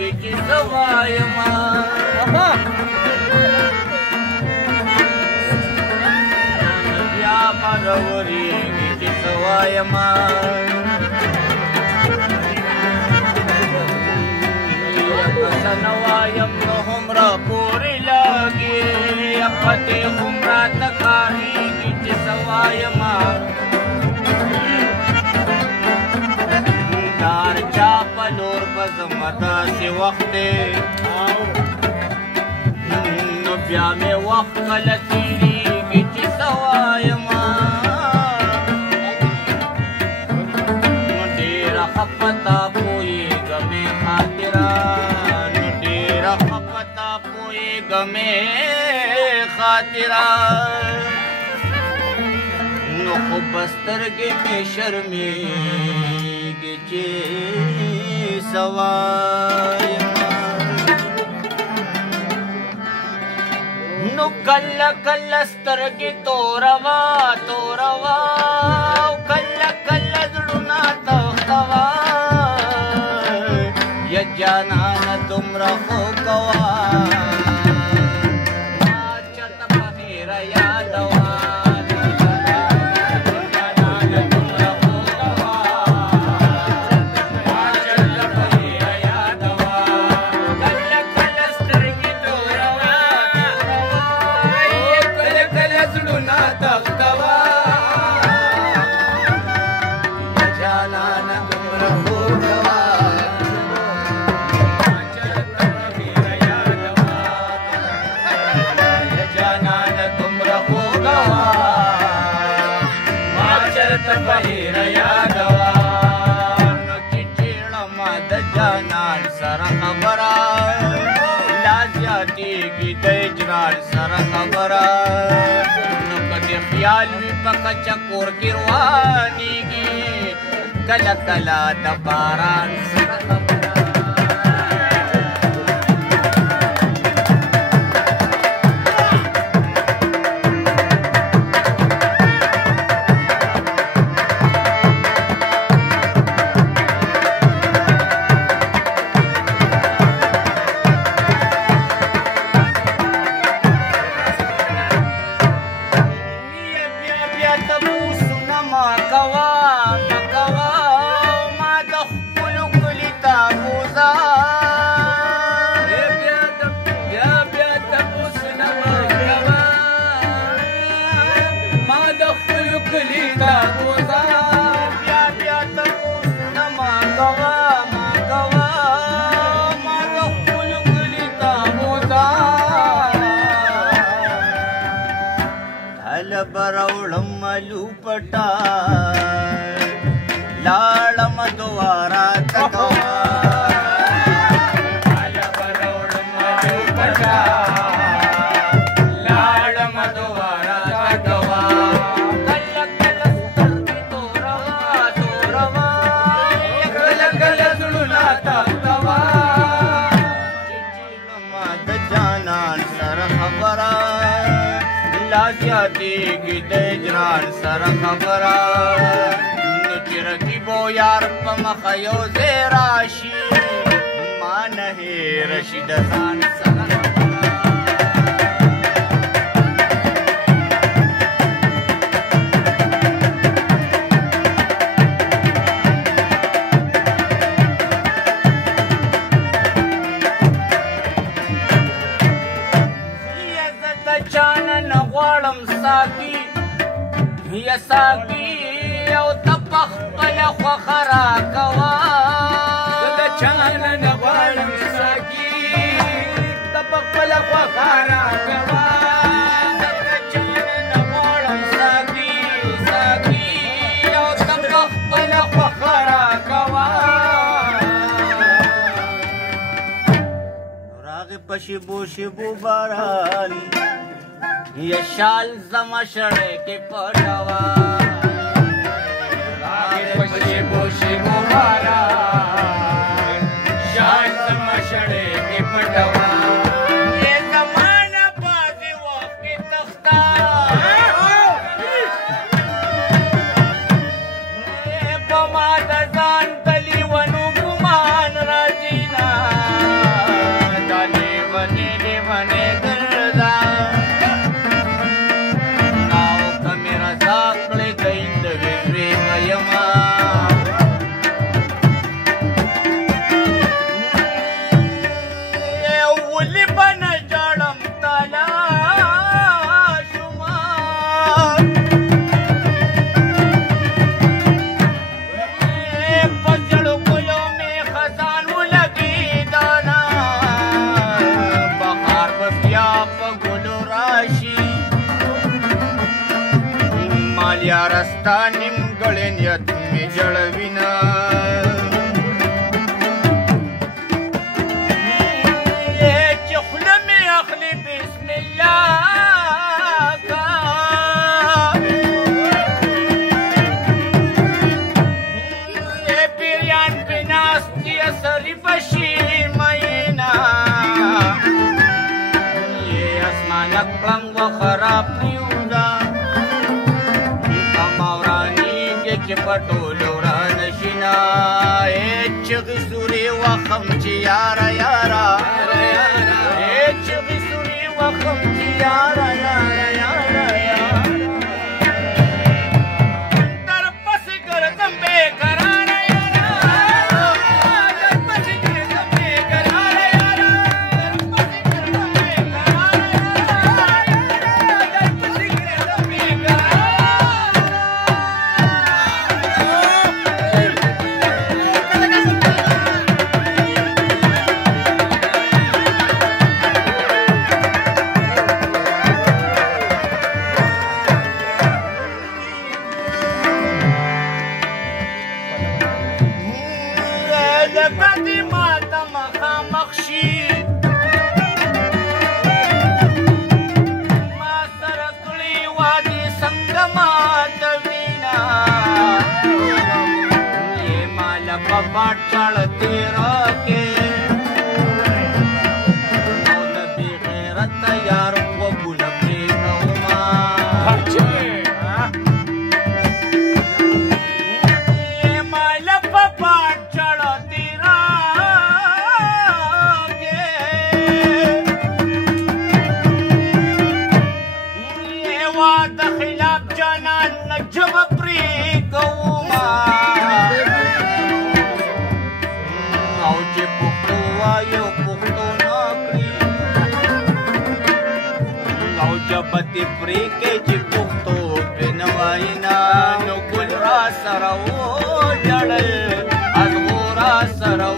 ورېږي چې څه وایمه بیا به راورېږي چې څه وایمه که نه وایم نو هم راپورې لګي پتې هم راته کارېږي چې څه وایمه د هر چا په لور به زما داسې وخت دی نو بیا مې وخت کله تېرېږي چې څه وایمه نو ډېره ښه په تا پوهېږمې خاطره نو ډېره ښه په تا پوهېږمې خاطره نو خو به سترګې مې شرمېږي چې څه وایمه نو کله کله سترګې توروا توروا او کله کله زړونه تختوا یا جانانه دومره خو کوه ما چرته په هېره یادوه سره خبره نو کدی خیال وي په کچه کور کې روانېږي کله کله د باران سره خبره براوړم لوپټا لاړم دواره تکوا براوړم لوپټا لاړم دواره تکوا کله کله سترګې توروا توروا کله کله زړونه تختوا چې ما د جانان سره خبره لا زیاتېږي د اجران سره خبره نو چې رقیبو یار په مخه یو ځای راشي ما نه هېره شي د ځان سره یا ساقي او ته په خپله خوښه راکوه زه د چا نه نه غواړم ساقي ته په خپله خوښه راکوه زه د چا نه نه غواړم ساقي ساقي او ته په خپله خوښه راکوه راغې په شیبو شیبو باران یا شال زما شړې کې پټوا راغې په شیبو شیبو باران شال زما شړې کې پټوا یې زمانه بازي وخت کې تختا په ما د ځان تلی ونو ګمان راځي نه جړوینا چې خوله مې اخلي بسم الله کا پیریان په ناستي سري بشي مینا اسمان کړم و خراب نیودا چې پټول وران شینا چغې سوري وخم چې یارا یارا چغې سوري وخم چې یارا یارا یارا در پسې ګرځم بې قرار یارا در پسې ګرځم بې قرار یارا در پسې ګرځم بې قرار یارا در پسې ګرځم بې قرار पाठ चढ़ते रखे तैयार वो बुलबे माल पाठ चढ़ती रखे ये वाद खिलाफ जाना जब प्री गौमा پتی پری کې چې پښتو په نواینا نو ګل را سره و جړل از غورا سره